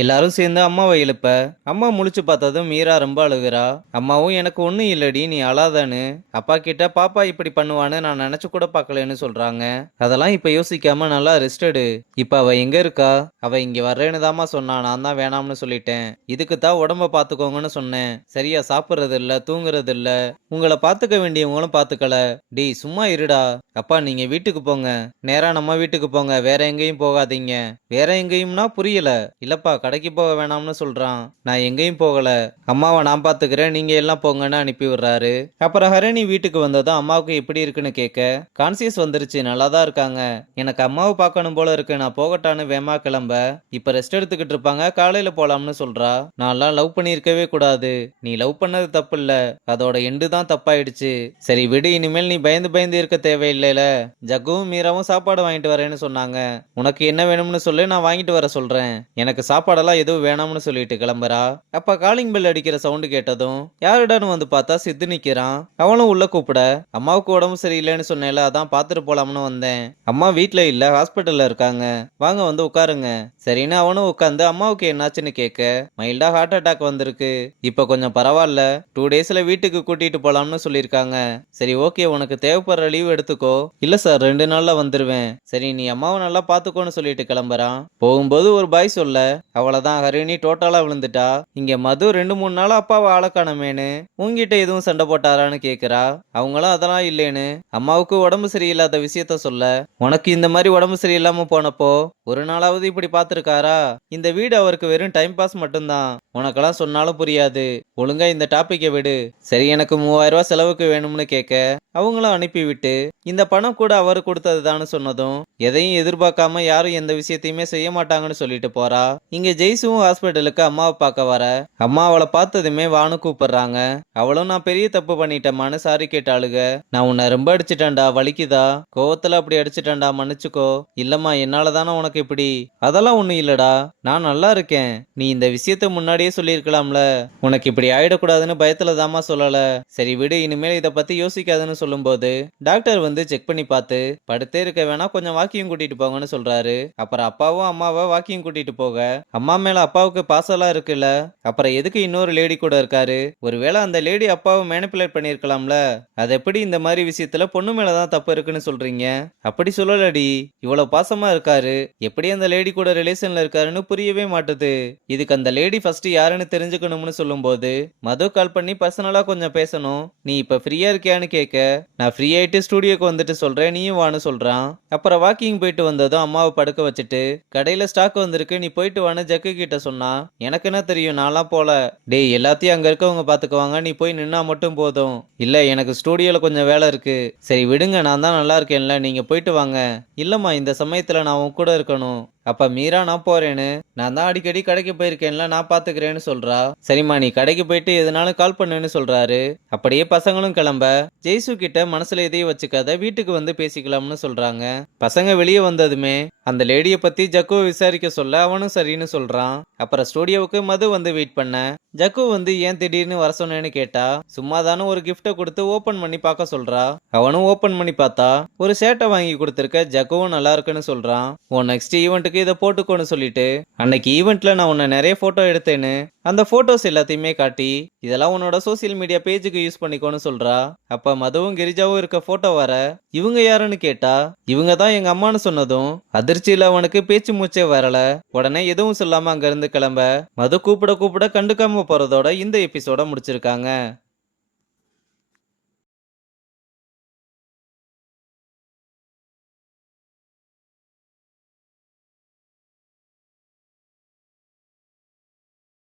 எல்லாரும் சேர்ந்து அம்மாவை எழுப்ப அம்மா முழிச்சு பார்த்ததும் மீரா ரொம்ப அழுகுறா. அம்மாவும் எனக்கு ஒன்றும் இல்லடி நீ அழாதான்னு அப்பா கிட்ட பாப்பா இப்படி பண்ணுவான்னு நான் நினைச்சு கூட பார்க்கலன்னு சொல்றாங்க. அதெல்லாம் இப்ப யோசிக்காம நல்லா ரெஸ்ட் எடு. இப்ப அவ எங்க இருக்கா? அவ இங்க வர்றேன்னு தாமா சொன்னா, நான் தான் வேணாம்னு சொல்லிட்டேன். இதுக்கு தான் உடம்ப பாத்துக்கோங்கன்னு சொன்னேன். சரியா சாப்பிடுறது இல்ல, தூங்குறது இல்ல, உங்களை பாத்துக்க வேண்டியவங்களும் பாத்துக்கல. டேய் சும்மா இருடா. அப்பா நீங்க வீட்டுக்கு போங்க, நேரா நம்ம வீட்டுக்கு போங்க, வேற எங்கேயும் போகாதீங்க. வேற எங்கேயும்னா புரியல. இல்லப்பா கடைக்கு போக வேணாம்னு சொல்றான். நான் எங்கேயும் போகல, அம்மாவை நான் பாத்துக்கிறேன், நீங்க எல்லாம் போங்கன்னு அனுப்பி விடுறாரு. அப்புறம் ஹரணி வீட்டுக்கு வந்ததும் அம்மாவுக்கு எப்படி இருக்குன்னு கேட்க, கான்சியஸ் வந்துருச்சு, நல்லா தான் இருக்காங்க, எனக்கு அம்மாவை பார்க்கணும் போல இருக்கு, நான் போகட்டான்னு வேமா கிளம்ப இப்ப ரெஸ்ட் எடுத்துக்கிட்டு இருப்பாங்க, காலையில போலாம்னு சொல்றா. நான்லாம் லவ் பண்ணியிருக்கவே கூடாது, நீ லவ் பண்ணது தப்பு இல்ல, அதோட எண்டு தான் தப்பாயிடுச்சு. சரி விடு, இனிமேல் நீ பயந்து பயந்து இருக்க தேவையில்லைல. ஜக்குவும் மீராவும் சாப்பாடு வாங்கிட்டு வரேன்னு சொன்னாங்க, உனக்கு என்ன வேணும்னு சொல்லு, நான் வாங்கிட்டு வர சொல்றேன். எனக்கு சாப்பாடெல்லாம் எதுவும் வேணாம்னு சொல்லிட்டு கிளம்புறா. அப்ப காலிங் பெல் அடிக்கிற சவுண்டு கேட்டதும் யாருடான்னு வந்து பார்த்தா சித்து நிக்கிறான். அவனும் உள்ள கூப்பிட, அம்மாவுக்கு உடம்பு சரியில்லைன்னு சொன்னேல, அதான் பாத்துட்டு போலாம்னு வந்தேன். அம்மா வீட்ல இல்ல, ஹாஸ்பிட்டல்ல இருக்காங்க, வாங்க வந்து உட்காருங்க. சரின்னு அவனும் உட்காந்து அம்மாவுக்கு என்னாச்சுன்னு கேட்க, மைல்டா ஹார்ட் அட்டாக் வந்திருக்கு, இப்ப கொஞ்சம் பரவாயில்ல, 2 டேஸ்ல வீட்டுக்கு கூட்டிட்டு போலாம்னு சொல்லியிருக்காங்க. சரி ஓகே, உனக்கு தேவைப்படுற லீவ் எடுத்துக்கோ. இல்ல சார் 2 நாள்ல வந்துருவேன். சரி நீ அம்மாவை நல்லா பாத்துக்கோன்னு சொல்லிட்டு கிளம்புறான். போகும்போது ஒரு பாய் சொல்ல, அவ்வளவுதான் ஹரிணி டோட்டலா விழுந்துட்டா. இங்க மது 2-3 நாளா அப்பாவை ஆளக்கானமேனு உங்ககிட்ட எதுவும் சண்டை போட்டாரான்னு கேக்குறா. அவங்களும் அதெல்லாம் இல்லேன்னு அம்மாவுக்கு உடம்பு சரியில்லாத விஷயத்த சொல்ல, உனக்கு இந்த மாதிரி உடம்பு சரியில்லாம போனப்போ ஒரு நாளாவது இப்படி பாத்துருக்காரா? இந்த வீடு அவருக்கு வெறும் டைம் பாஸ் மட்டும்தான், உனக்கெல்லாம் சொன்னாலும் புரியாது, ஒழுங்கா இந்த டாபிக்கை விடு. சரி எனக்கு 3000 ரூபாய் செலவுக்கு வேணும்னு கேட்க அவங்களும் அனுப்பிவிட்டு, இந்த பணம் கூட அவரு கொடுத்ததுதான்னு சொன்னதும் எதையும் எதிர்பார்க்காம யாரும் எந்த விஷயத்தையுமே செய்ய மாட்டாங்கன்னு சொல்லிட்டு போறா. இங்க ஜெய்சுவும் ஹாஸ்பிட்டலுக்கு அம்மாவை பார்க்க வர, அம்மா அவளை பார்த்ததுமே வானு கூப்பிடுறாங்க. அவளும் நான் பெரிய தப்பு பண்ணிட்டேம்மான்னு சாரி கேட்டாளுக. நான் உன்னை ரொம்ப அடிச்சிட்டேன்டா, வலிக்குதா? கோவத்துல அப்படி அடிச்சிட்டேன்டா, மன்னிச்சுக்கோ. இல்லம்மா என்னால தானே உனக்கு இப்படி. அதெல்லாம் ஒண்ணும் இல்லடா, நான் நல்லா இருக்கேன், நீ இந்த விஷயத்த முன்னாடியே சொல்லியிருக்கலாம்ல, உனக்கு இப்படி ஆயிடக்கூடாதுன்னு பயத்துல தாமா சொல்லல. சரி விடு, இனிமேல் இதை பத்தி யோசிக்காதுன்னு சொல்லும்போது டாக்டர் வந்து செக் பண்ணி பார்த்து, படுத்தே இருக்க வேணா, கொஞ்சம் வாக்கிங் கூட்டிட்டு போங்கன்னு சொல்றாரு. அப்புறம் அப்பாவும் அம்மாவை வாக்கிங் கூட்டிட்டு போக, அம்மா மேல அப்பாவுக்கு பாசம்லாம் இருக்குல்ல, அப்புறம் எதுக்கு இன்னொரு லேடி கூட இருக்காரு? ஒருவேளை அந்த லேடி அப்பாவை மேனிப்புலேட் பண்ணிருக்கலாம்ல, அது எப்படி இந்த மாதிரி விஷயத்துல பொண்ணு மேலதான் தப்பு இருக்குன்னு சொல்றீங்க? அப்படி சொல்லலடி, இவ்வளவு பாசமா இருக்காரு, எப்படி அந்த லேடி கூட ரிலேஷன்ல இருக்காருன்னு புரியவே மாட்டுது. இதுக்கு அந்த லேடி ஃபர்ஸ்ட் யாருன்னு தெரிஞ்சுக்கணும்னு சொல்லும்போது மது கால் பண்ணி பர்சனலா கொஞ்சம் பேசணும், நீ இப்ப ஃப்ரீயா இருக்கியான்னு கேட்க, நான் ஃப்ரீ ஆயிட்டு ஸ்டூடியோக்கு வந்துட்டு சொல்றேன், நீயும் வான்னு சொல்றான். அப்புறம் வாக்கிங் போயிட்டு வந்ததும் அம்மாவை படுக்க வச்சுட்டு, கடையில ஸ்டாக் வந்திருக்கு, நீ போயிட்டு வான்னு ஜக்கு கிட்ட சொன்னா. எனக்கு என்ன தெரியும், நான்லாம் போல. டேய் எல்லாத்தையும் அங்க இருக்கவங்க பாத்துக்குவாங்க, நீ போய் நின்னா மட்டும் போதும். இல்ல எனக்கு ஸ்டூடியோல கொஞ்சம் வேலை இருக்கு. சரி விடுங்க, நான் தான் நல்லா இருக்கேன்ல, நீங்க போயிட்டு வாங்க. இல்லம்மா இந்த சமயத்துல நான் உன் கூட இருக்கணும். அப்ப மீரா நான் போறேன்னு, நான் தான் அடிக்கடி கடைக்கு போயிருக்கேன்ல, நான் பாத்துக்கிறேன்னு சொல்றா. சரிம்மா நீ கடைக்கு போயிட்டு எதுனாலும் கால் பண்ணுன்னு சொல்றாரு. அப்படியே பசங்களும் கிளம்ப, ஜெய்சு கிட்ட மனசுல எதையும் வச்சுக்காத, வீட்டுக்கு வந்து பேசிக்கலாம்னு சொல்றாங்க. பசங்க வெளியே வந்ததுமே அந்த லேடியை பத்தி ஜக்குவை விசாரிக்க சொல்ல அவனும் சரின்னு சொல்றான். அப்புறம் ஸ்டூடியோவுக்கு மது வந்து வெயிட் பண்ண, ஜக்கு வந்து ஏன் திடீர்னு வர சொன்னேன்னு கேட்டா, சும்மாதானே ஒரு கிஃப்ட கொடுத்து ஓபன் பண்ணி பார்க்க சொல்றா. அவனும் ஓபன் பண்ணி பார்த்தா ஒரு சேட்டை வாங்கி கொடுத்துருக்க, ஜக்குவும் நல்லா இருக்குன்னு சொல்றான். உன் நெக்ஸ்ட் ஈவெண்ட்டுக்கு இதை போட்டுக்கோன்னு சொல்லிட்டு, அன்னைக்கு ஈவெண்ட்ல நான் உன்னை நிறைய போட்டோ எடுத்தேன்னு அந்த போட்டோஸ் எல்லாத்தையுமே காட்டி, இதெல்லாம் உன்னோட சோசியல் மீடியா பேஜுக்கு யூஸ் பண்ணிக்கோன்னு சொல்றா. அப்ப மதுவும் கிரிஜாவும் இருக்க போட்டோ வர, இவங்க யாருன்னு கேட்டா, இவங்க தான் எங்க அம்மான்னு சொன்னதும் அதிர்ச்சியில அவனுக்கு பேச்சு மூச்சே வரல. உடனே எதுவும் சொல்லாம அங்க இருந்து கிளம்ப, மது கூப்பிட கூப்பிட கண்டுக்காம போறதோட இந்த எபிசோட முடிச்சிருக்காங்க.